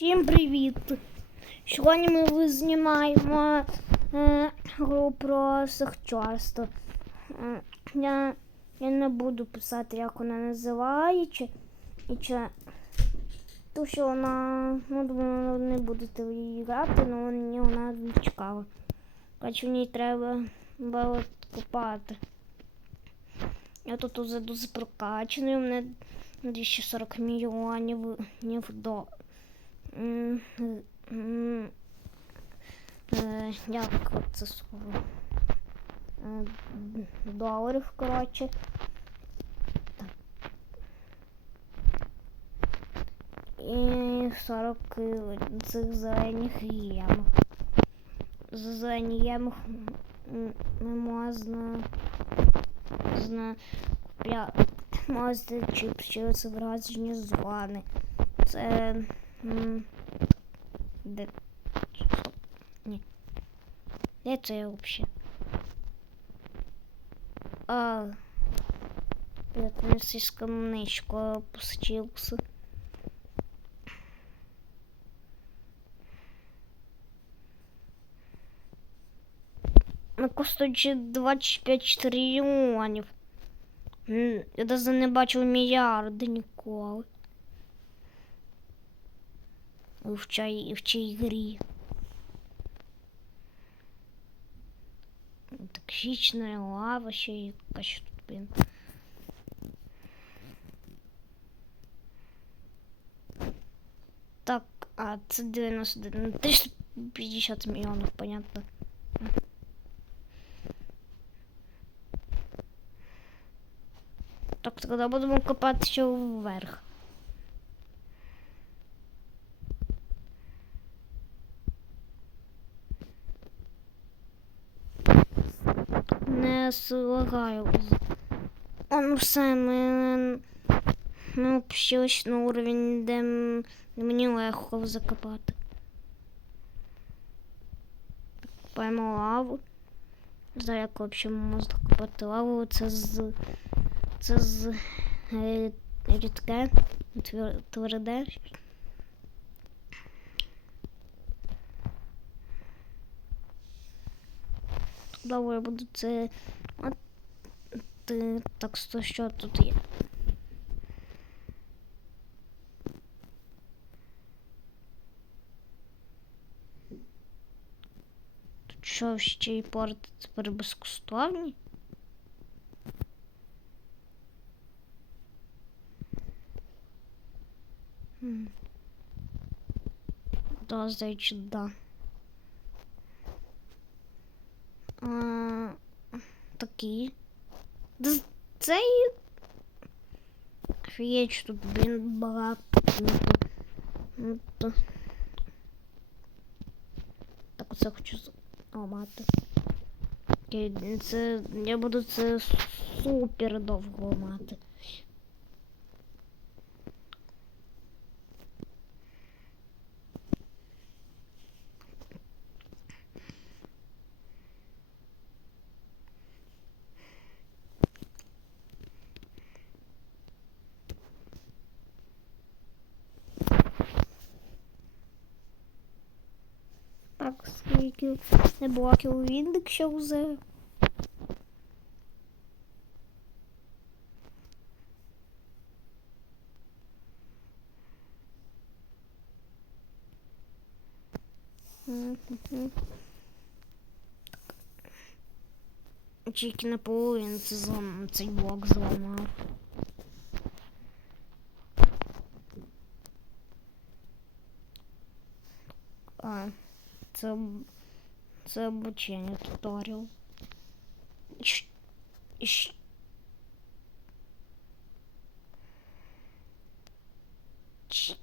Всім привіт! Сьогодні ми знімаємо е, гру про сахчарство. Е, я, я не буду писати, як вона називається. І чи, то, що вона, ну, думаю, не будете її грати, але мені вона не цікава. Коротше, в ній треба було купати. Я тут уже дуже прокачаний, у мене 240 мільйонів до. Е, Як це слово? Е, Доларів, коротше. І 40 цих зелених єм. За зелені не можна, можна купляти, можна чи вчитися враження зони. Це м, де стоп, ні. Де це я взагалі? А, як ми слишком низько опустився. На коштуючи 25 трильйонів. М, Я навіть не бачив мільярди ніколи. в чай в цій грі. Токсична лава ще якась тут, блін. Так, а це 91, 350 мільйонів, понятно. Так, тогда будемо копатися вверх. Слагаю. Он все, ми, ми опустились на уровень, де мені легко закопати. Копаємо лаву. Знаю, як взагалі можна копати лаву. Це з. Це з е, рідке, тверде. Лаву я буду це. Так що, що тут є. Тут що ще й порти тепер безкоштовні? Да, зайчик, да. А, такі. Д- Цей. Офігеть, тут, блін, багато. Ну, Так оце хочу зламати. Окей, це. Я буду це супер довго ламати. Так, скільки не блоків у індексі вже. Мгм. Тільки наполовину це злам... цей блок зламав. це, об- це обучення туторіал. Щ- щ- Щ-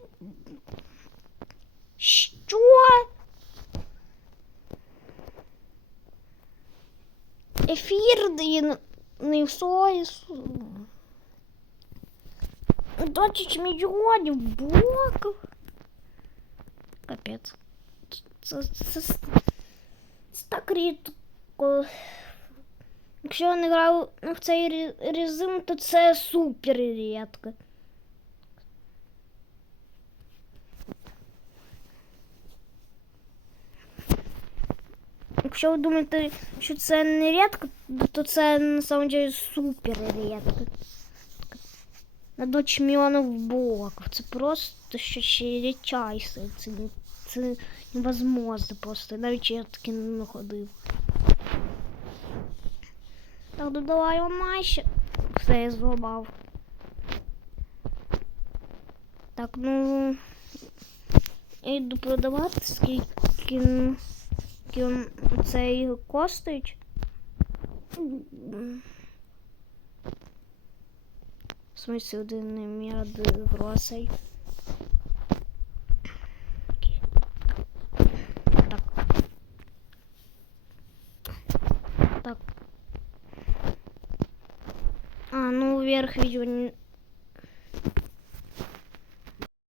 Що? Ефір не соїс. 20 мільйонів блоків. Капець. Це, так рідко. Якщо я не грав в цей режим, то це супер рідко. Якщо ви думаєте, що це не рідко, то це на самом деле супер рідко. На 20 мільйонів блоків. Це просто ще рідчайся. Це це невозможно просто. Навіть я таки не находив. Так, додавай онлайн ще. Все, я зламав. Так, ну. Я йду продавати, скільки, скільки цей коштують. В смысле один мільярд грошей. Так. А, ну вверх видео не,